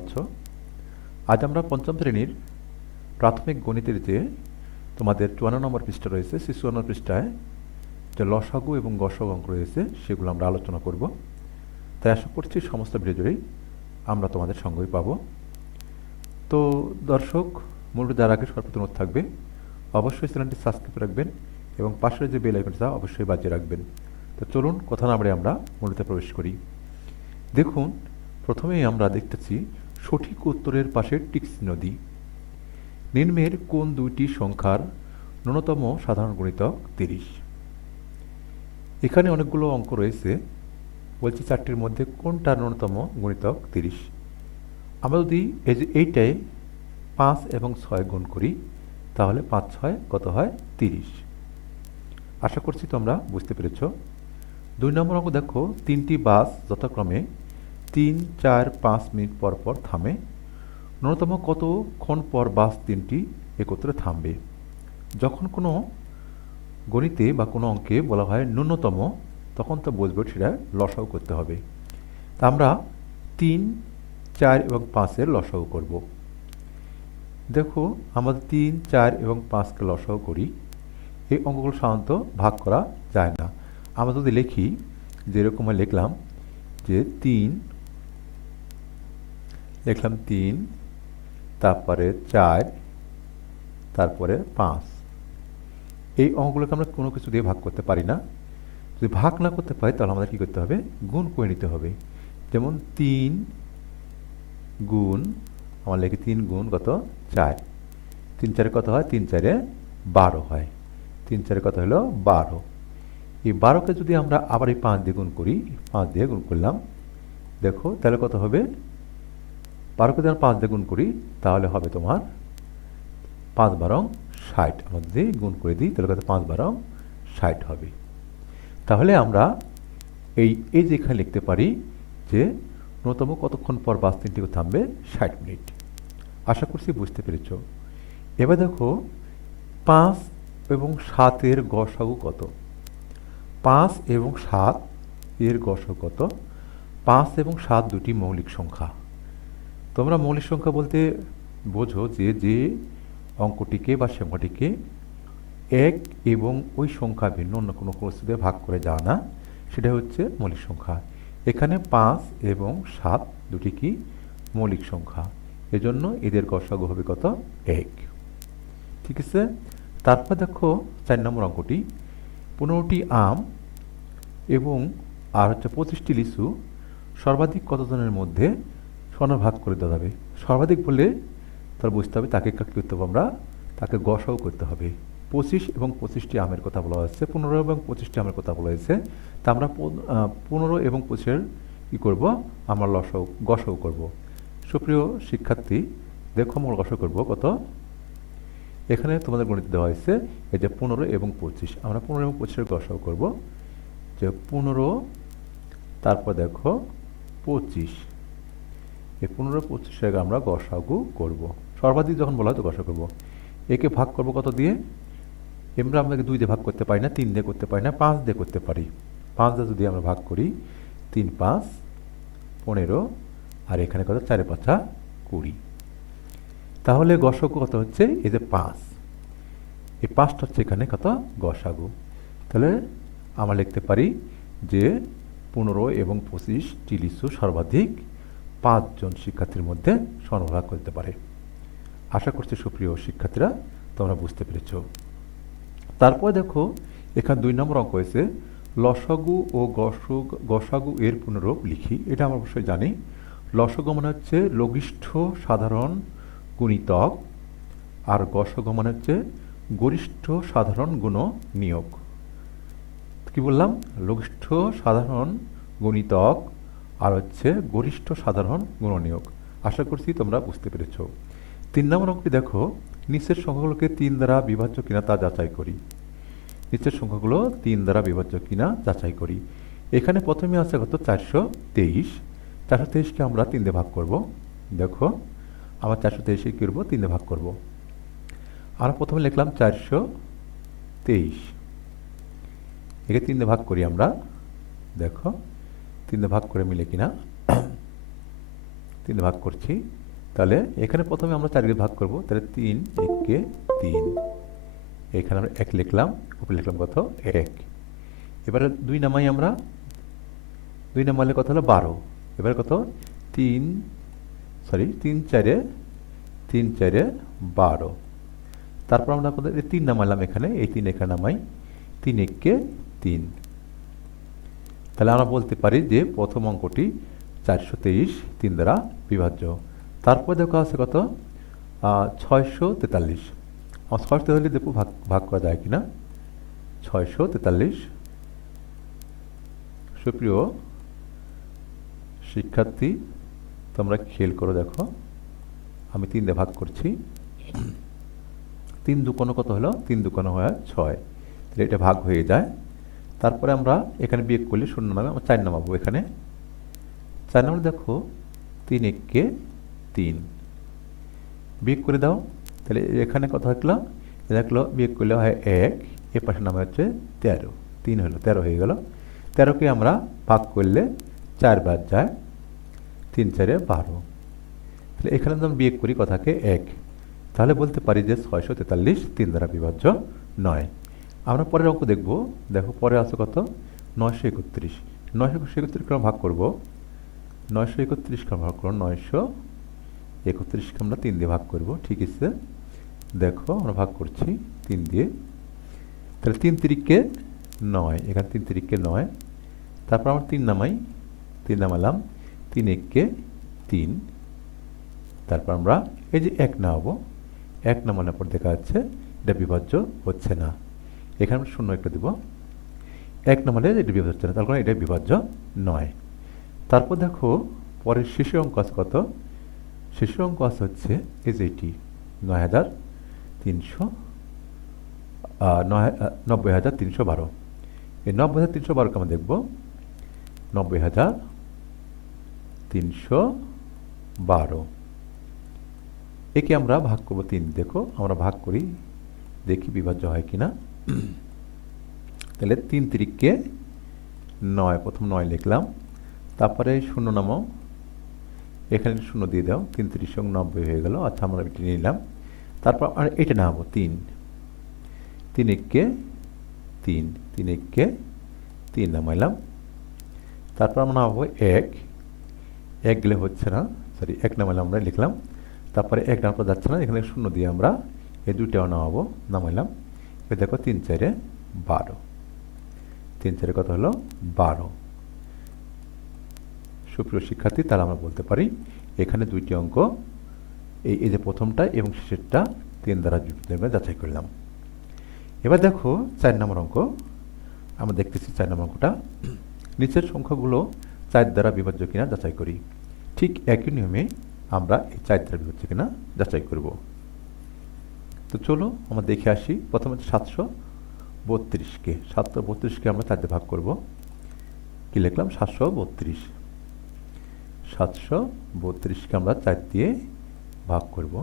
আছো। আজ আমরা পঞ্চম শ্রেণীর প্রাথমিক গণিতের যে তোমাদের ৫৪ নম্বর পৃষ্ঠা রয়েছে, সেই ৫৪ পৃষ্ঠায় যে লসাগু এবং গসাগু অঙ্ক রয়েছে সেগুলো আমরা আলোচনা করব। তাই আশা করছি সমস্ত ভিডিও জুড়েই আমরা তোমাদের সঙ্গই পাবো। তো দর্শক, মূলত যার আগে সর্বপ্রথম অনুরোধ থাকবে অবশ্যই চ্যানেলটি সাবস্ক্রাইব রাখবেন এবং পাশের যে বেল আইকনটা অবশ্যই বাজিয়ে রাখবেন। তো চলুন কথা না বাড়িয়ে আমরা মূলতে প্রবেশ করি। দেখুন, প্রথমেই আমরা দেখতেছি সঠিক উত্তরের পাশে টিক চিহ্ন দিই। নিম্নের কোন দুইটি সংখ্যার ন্যূনতম সাধারণ গুণিতক ৩০? এখানে অনেকগুলো অঙ্ক রয়েছে, বলছি চারটির মধ্যে কোনটার ন্যূনতম গুণিতক ৩০। আমরা যদি এইটায় ৫ এবং ৬ গুণ করি তাহলে ৫ ৬ কত হয়? ৩০। আশা করছি তোমরা বুঝতে পেরেছ। ২ নম্বর অঙ্ক দেখো, তিনটি বাস যথাক্রমে ৩, ৪, ৫ মিনিট পর পর থামে। ন্যূনতম কতক্ষণ পর বাস তিনটি একত্রে থামবে? যখন কোনো গণিতে বা কোনো অঙ্কে বলা হয় ন্যূনতম, তখন তো বুঝবো সেটা লসাগু করতে হবে। তা আমরা ৩, ৪ এবং ৫-এর লসাগু করব। দেখো, আমরা ৩, ৪ এবং ৫-কে লসাগু করি। এই অঙ্কগুলো সাধারণত ভাগ করা যায় না। আমরা যদি লিখি, যেরকম লিখলাম যে ৩, লিখলাম ৩, তারপরে ৪, তারপরে ৫। এই অঙ্কগুলোকে আমরা কোনো কিছু দিয়ে ভাগ করতে পারি না। যদি ভাগ না করতে পারি তাহলে আমাদের কী করতে হবে? গুণ করে নিতে হবে। যেমন ৩ গুণ, আমরা লিখি ৩ গুণ কত? ৪। ৩ ৪ কত হয়? ৩ ৪ ১২ হয়। ৩ ৪ কত হলো? ১২। এই ১২কে যদি আমরা আবার এই ৫ দিয়ে গুণ করি, ৫ দিয়ে গুণ করলাম, দেখো তাহলে কত হবে? ১২কে যদি আমরা ৫ দিয়ে গুণ করি তাহলে হবে তোমার ৫ ১২ ৬০। আমরা যদি গুণ করে দিই তাহলে কত? ৫ ১২ ৬০ হবে। তাহলে আমরা এই যে এখানে লিখতে পারি যে ন্যূনতম কতক্ষণ পর বাস তিনটি থামবে? ৬০ মিনিট। আশা করছি বুঝতে পেরেছ। এবার দেখো, ৫ এবং ৭-এর গসাগু কত? ৫ এবং ৭ এর গসাগু কত? ৫ এবং ৭ দুটি মৌলিক সংখ্যা। তোমরা মৌলিক সংখ্যা বলতে বোঝো যে অঙ্কটিকে বা সংখ্যাটিকে এক এবং ওই সংখ্যা ভিন্ন অন্য কোনো পরিস্থিতিতে ভাগ করে যাওয়া না, সেটা হচ্ছে মৌলিক সংখ্যা। এখানে ৫ এবং ৭ দুটি কি মৌলিক সংখ্যা, এজন্য এদের গসাগু হবে কত? ১। ঠিক আছে। তারপর দেখো ৪ নম্বর অঙ্কটি, ১৫টি আম এবং আর হচ্ছে ২৫টি লিচু সর্বাধিক কতজনের মধ্যে ভাগ করে দেওয়া যাবে? সর্বাধিক বলে তার বুঝতে হবে তাকে কী করতে হবে? আমরা তাকে গসাগু করতে হবে। ২৫ এবং ২৫টি আমের কথা বলা হয়েছে, ১৫ এবং ২৫টি আমের কথা বলা হয়েছে। তা আমরা ১৫ এবং ২৫-এর কী করবো? আমরা গসাগু করব। সুপ্রিয় শিক্ষার্থী, দেখো আমরা গসাগু করব কত? এখানে তোমাদের গণিত দেওয়া হয়েছে এই যে ১৫ এবং ২৫। আমরা ১৫ এবং ২৫-এর গসাগু করব, যে ১৫, তারপর দেখো ২৫। এই ১৫ ২৫-এর আমরা গসাগু করব। সর্বাধিক যখন বলা হয় তো গসাগু করব। একে ভাগ করব কত দিয়ে? আমরা ২ দিয়ে ভাগ করতে পারি না, ৩ দিয়ে করতে পারি না, ৫ দিয়ে করতে পারি। ৫ দিয়ে যদি আমরা ভাগ করি, ৩ ৫ ১৫, আর এখানে কত? ৪ ৫ ২০। তাহলে গসাগু কত হচ্ছে? এই যে ৫, এই ৫টা হচ্ছে এখানে কত? গসাগু। তাহলে আমরা লিখতে পারি যে ১৫ এবং ২৫টি লিচু সর্বাধিক ৫ জন শিক্ষার্থীর মধ্যে সরবরাহ করতে পারে। আশা করছি সুপ্রিয় শিক্ষার্থীরা তোমরা বুঝতে পেরেছ। তারপর দেখো, এখানে ২ নম্বর অঙ্ক হয়েছে লসাগু ও গসাগু এর পুনরূপ লিখি। এটা আমরা অবশ্যই জানি। লসাগু মানে হচ্ছে লঘিষ্ঠ সাধারণ গুণিতক, আর গসাগু মানে হচ্ছে গরিষ্ঠ সাধারণ গুণনীয়ক। কি বললাম? লঘিষ্ঠ সাধারণ গুণিতক আর হচ্ছে গরিষ্ঠ সাধারণ গুণনীয়ক। আশা করছি তোমরা বুঝতে পেরেছ। ৩ নম্বর অঙ্কটি দেখো, নিচের সংখ্যাগুলোকে ৩ দ্বারা বিভাজ্য কিনা তা যাচাই করি। নিচের সংখ্যাগুলো ৩ দ্বারা বিভাজ্য কিনা যাচাই করি। এখানে প্রথমে আছে কত? ৪২৩। ৪২৩কে আমরা ৩ দিয়ে ভাগ করব। দেখো, আমরা ৪২৩কে কী করবো? ৩ দিয়ে ভাগ করব। আমরা প্রথমে লিখলাম ৪২৩, একে ৩ দিয়ে ভাগ করি আমরা। দেখো ৩ দিয়ে ভাগ করে মিলে কিনা। 3 ভাগ করছি। তাহলে এখানে প্রথমে আমরা 4 দিয়ে ভাগ করব, তাহলে 3 একে 3, এখানে আমরা 1 লিখলাম, উপরে লিখলাম কত 1। এবারে 2 নামাই আমরা, 2 নামালে কত হলো 12। এবারে কত 3 4 12। তারপর আমরা কত 3 নামালাম, এখানে এই 3 এখানে নামাই, 3 একে 3। তাহলে আমরা বলতে পারি যে প্রথম অঙ্কটি 423 3 দ্বারা বিভাজ্য। তারপর দেখো আছে কত 643। আমার 643 দেখো ভাগ করা যায় কিনা। 643, সুপ্রিয় শিক্ষার্থী তোমরা খেয়াল করে দেখো, আমি 3 দিয়ে ভাগ করছি। 3 দুকোনো কত হলো, 3 দুকোনো হয় 6, তাহলে এটা ভাগ হয়ে যায়। তারপরে আমরা এখানে বিয়োগ করলে 0 নামে আমরা 4 নামাবো, এখানে 4 নামে দেখো 3 একে 3, বিয়োগ করে দাও। তাহলে এখানে কত থাকলো, দেখলো বিয়োগ করলে হয় 1, এ পাশে নামে হচ্ছে 13, 3 হলো 13 হয়ে গেল। 13কে আমরা ভাগ করলে 4 বার যায়, 3 4 12। তাহলে এখানে যদি আমরা বিয়োগ করি কথাকে 1, তাহলে বলতে পারি যে 643 3 দ্বারা বিভাজ্য নয়। আমরা পরের অঙ্ক দেখব। দেখো পরে আছে কত 931। 931 কে আমরা ভাগ করব, 931 কে ভাগ করব, 931 কে আমরা 3 দিয়ে ভাগ করব। ঠিক আছে, দেখো আমরা ভাগ করছি 3 দিয়ে। তাহলে 3 3 9, এখানে 3 3 9। তারপর আমরা 3 নামাই, 3 নামালাম, 3 1 3। তারপর আমরা এই যে 1 নামাবো, 1 নামানোর পর দেখা যাচ্ছে এটা বিভাজ্য হচ্ছে না, এখানে আমরা 0 একটা দেব। 1 নামালে এটা বিভাজ্য হচ্ছে না, তার কারণে এটা বিভাজ্য নয়। তারপর দেখো পরের শেষের অঙ্ক আছে কত, শেষের অঙ্ক আছে হচ্ছে এই যে এটি 90,312। এই 90,312কে আমরা দেখব, 90,312 একে আমরা ভাগ করব 3। দেখো আমরা ভাগ করি, দেখি বিভাজ্য হয় কিনা। তাহলে 3 3 9, প্রথম 9 লিখলাম, তারপরে 0 নামাও, এখানে 0 দিয়ে দাও, 3 3 90 হয়ে গেল। আচ্ছা আমরা এটি নিলাম। তারপর আর এটা নামাবো 3 3 1 3, 3 1 3 নামাইলাম। তারপর আমরা নামাবো 1 গেলে হচ্ছে না, 1 নামাইলাম, আমরা লিখলাম। তারপরে 1 নামাতে যাচ্ছে না, এখানে 0 দিয়ে আমরা এই দুইটাও নামাবো, নামাইলাম। এবার দেখো 3 4 12, 3 4 কত হলো 12। সুপ্রিয় শিক্ষার্থী, তাহলে আমরা বলতে পারি এখানে দুইটি অঙ্ক, এই যে প্রথমটা এবং শেষেরটা 3 দ্বারা যাচাই করলাম। এবার দেখো 4 নম্বর অঙ্ক, আমরা দেখতেছি 4 নম্বর অঙ্কটা। নিচের সংখ্যাগুলো 4 দ্বারা বিভাজ্য কিনা যাচাই করি। ঠিক একই নিয়মে আমরা এই 4 দ্বারা বিভাজ্য কিনা যাচাই করব। তো চলো আমরা দেখে আসি। প্রথমে 732কে আমরা 4 দিয়ে ভাগ করব। কি লিখলাম, 732। 732কে আমরা 4 দিয়ে ভাগ করব।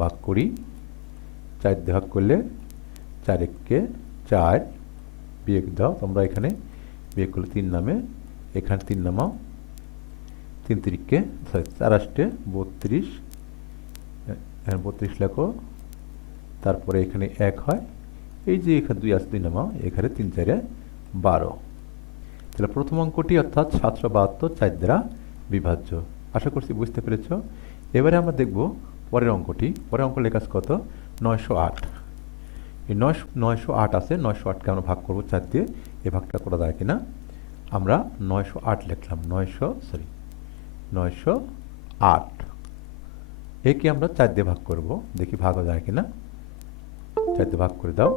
ভাগ করি, 4 দিয়ে ভাগ করলে 4 1 4, বিয়োগ দাও তোমরা, এখানে বিয়োগ করলে 3 নামে, এখানে 3 নামাও, 3 3 4 8 32, এখানে 32 লেখো। তারপরে এখানে 1 হয়, এই যে এখানে 2 আছে 2 নামাও, এখানে 3 4 12। তাহলে প্রথম অঙ্কটি অর্থাৎ 772 4 দ্বারা বিভাজ্য। আশা করছি বুঝতে পেরেছ। এবারে আমরা দেখব পরের অঙ্কটি। পরের অঙ্ক লেখা আছে কত 908। এই 908 আছে, 908কে আমরা ভাগ করব 4 দিয়ে। এই ভাগটা করা যায় কিনা। আমরা 908 লিখলাম, 908 একে আমরা 4 দিয়ে ভাগ করব, দেখি ভাগ যায় কিনা। 4 দিয়ে ভাগ করে দাও।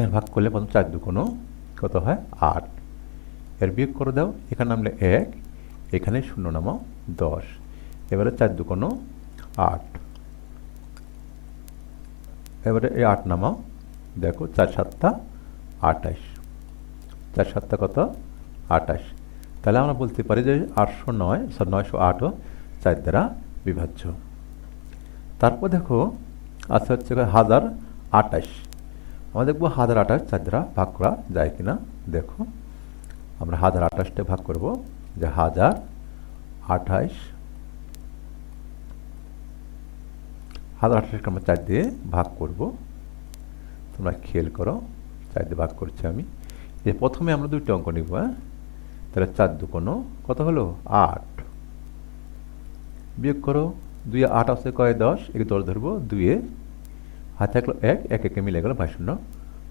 এর ভাগ করলে প্রথম 4 দুগুণ কত হয় 8, এর বিয়োগ করে দাও। এখানে নামলে 1, এখানে 0 নামাও 10। এবারে 4 দুগুণ 8, এবারে এই 8 নামাও, দেখো 4 7 28, 4 7 কত 28। তাহলে আমরা বলতে পারি যে 908ও 4 দ্বারা বিভাজ্য। তারপর দেখো আচ্ছা হচ্ছে 1028, আমরা দেখবো 1028 4 দ্বারা ভাগ করা যায় কিনা। দেখো আমরা 1028টা ভাগ করব, যে 1028 1028কে আমরা 4 দিয়ে ভাগ করব। তোমরা খেয়াল করো, 4 দিয়ে ভাগ করছি আমি। যে প্রথমে আমরা দুইটা অঙ্ক নিব, হ্যাঁ? তাহলে 4 দুগুণ কত হলো 8, বিয়োগ করো 2 এ 8 আছে কয় 10, একে 10 ধরবো, 2 এ হাতে থাকলো 1, 1 একে মিলে গেল 52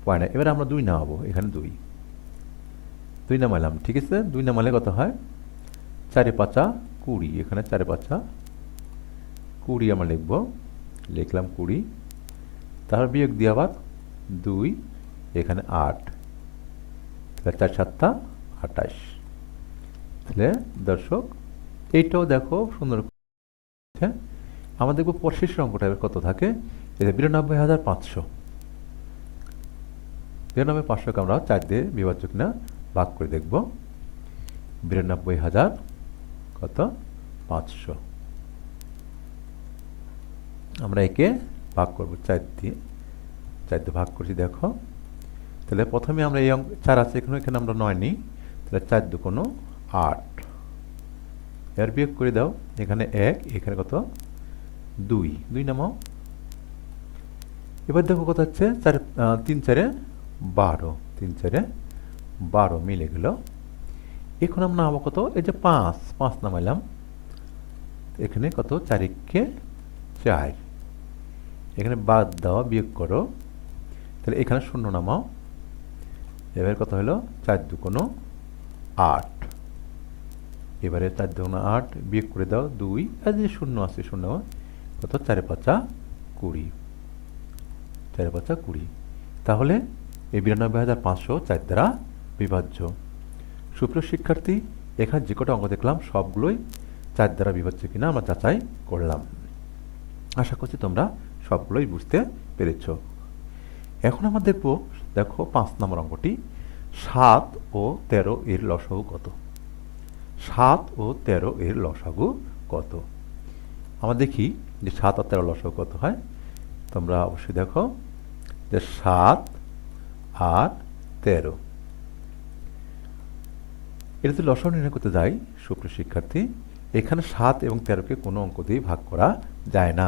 পয়েন্ট। এবারে আমরা 2 নামাবো, এখানে 2 নামালাম, ঠিক আছে? 2 নামালে কত হয় 4 এ 5 20, এখানে 4 এ 5 20 আমরা লিখবো, লিখলাম 20, তারপর বিয়োগ দিয়ে আবার 2, এখানে 8, তাহলে 4 7 28। তাহলে দর্শক এইটাও দেখো সুন্দর, হ্যাঁ? আমরা দেখবো শেষের অঙ্কটা এবার কত থাকে, এটা 92,500। 92,500কে আমরা 4 দিয়ে বিভাজ্য কিনা ভাগ করে দেখব। 92,000 কত 500, আমরা একে ভাগ করব 4 দিয়ে, 4 দিয়ে ভাগ করছি দেখো। তাহলে প্রথমে আমরা এই অঙ্ক 4 আছে এখানে আমরা 9 নিই, তাহলে 4 দুগুণ 8, এর বিয়োগ করে দাও, এখানে 1, এখানে কত 2 নামাও। এবার দেখো কত হচ্ছে 3 4 12, 3 4 12 মিলে গেল। এখন আমরা নামাবো কত, এই যে 5 নামাইলাম, এখানে কত 4 কে 4, এখানে বাদ দাও, বিয়োগ করো, তাহলে এখানে 0 নামাও। এবার কত হলো 4 দুগুণ 8, এবারে 4 দুগুণ 8 বিয়োগ করে দাও 2, আর যে 0 আছে 0 কত 4 5 20, 4 5 20। তাহলে এই 92,500 4 দ্বারা বিভাজ্য। সুপ্রিয় শিক্ষার্থী, এখানে যে কটা অঙ্ক দেখলাম সবগুলোই 4 দ্বারা বিভাজ্য কিনা আমরা যাচাই করলাম। আশা করছি তোমরা সবগুলোই বুঝতে পেরেছ। এখন আমরা দেখব, দেখো 5 নম্বর অঙ্কটি, 7 ও 13 এর লসাগু কত? 7 ও 13 এর লসাগু কত? আমরা দেখি যে 7 আর 13 লসাগু কত হয়। তোমরা অবশ্যই দেখো যে 7 আর 13, এটা যদি লসাগু নির্ণয় করতে যাই সুপ্রিয় শিক্ষার্থী, এখানে 7 এবং 13কে কোনো অঙ্ক দিয়ে ভাগ করা যায় না।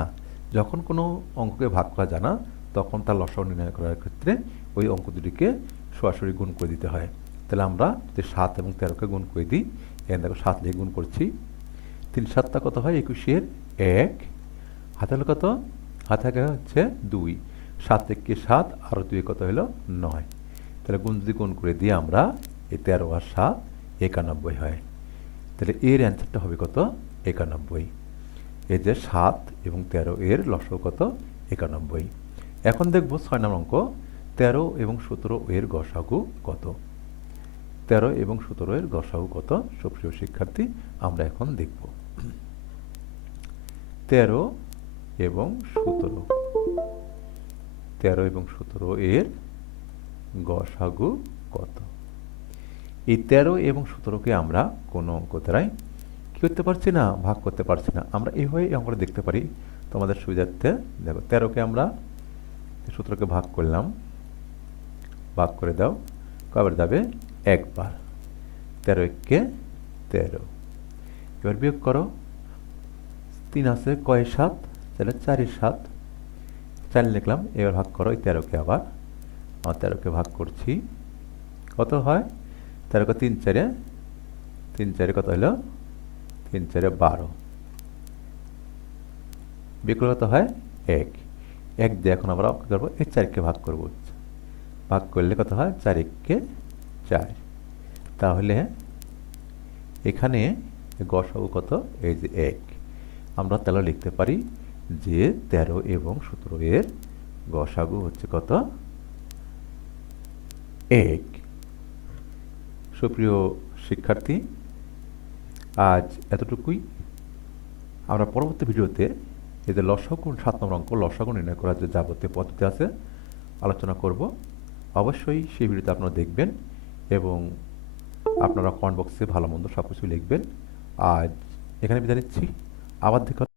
যখন কোনো অঙ্ককে ভাগ করা যায় না, তখন তার লসাগু নির্ণয় করার ক্ষেত্রে ওই অঙ্ক দুটিকে সরাসরি গুণ করে দিতে হয়। তাহলে আমরা যে 7 এবং 13কে গুণ করে দিই, এখানে দেখো 7 দিয়ে গুণ করছি, 3 7 কত হয় 21 1, হাতে হলো কত, হাতে থাকে হচ্ছে 2, 7 1 7 আর 2 কত হলো 9। তাহলে যদি গুণ করে দিয়ে আমরা এই 13 আর 7 91 হয়। তাহলে এর অ্যান্সারটা হবে কত 91। এই যে 7 এবং 13 এর লসাগু কত 91। এখন দেখব 6 নম্বর অঙ্ক, 13 এবং 17 এর গসাগু কত? 13 এবং 17 এর গসাগু কত সুপ্রিয় শিক্ষার্থী আমরা এখন দেখব। 13 এবং 17, 13 এবং 17 এর গসাগু কত? এই 13 এবং 17কে আমরা কোনো অঙ্ক দ্বারাই কি করতে পারছি না, ভাগ করতে পারছি না। আমরা এইভাবে এই অঙ্কটা দেখতে পারি তোমাদের সুবিধার্থে। দেখো 13কে আমরা 17কে ভাগ করলাম, ভাগ করে দাও, কবার যাবে একবার, 13 1 13। এবার বিয়োগ করো, 3 আছে কয় 7, তাহলে 4 7, 4 লিখলাম। এবার ভাগ করো এই 13কে, আবার 13কে ভাগ করছি, কত হয় 13 3 4, 3 4 কত হলো 3 4 12, বিয়োগ কত হয় 1, 1 দিয়ে এখন আমরা কি করবো এই 4কে ভাগ করবো, ভাগ করলে কত হয় 4 1 4। তাহলে এখানে গসাগু কত, এই যে 1। আমরা তাহলে লিখতে পারি যে 13 এবং 17 এর গসাগু হচ্ছে কত 1। সুপ্রিয় শিক্ষার্থী, আজ এতটুকুই। আমরা পরবর্তী ভিডিওতে এই যে লসাগু 7 নম্বর অঙ্ক লসাগু নির্ণয় করার যে যাবতীয় পদ্ধতি আছে আলোচনা করব। অবশ্যই সেই ভিডিওতে আপনারা দেখবেন এবং আপনারা কমেন্ট বক্সে ভালো মন্দ সব কিছু লিখবেন। আজ এখানে বিদায় নিচ্ছি, আবার দেখা।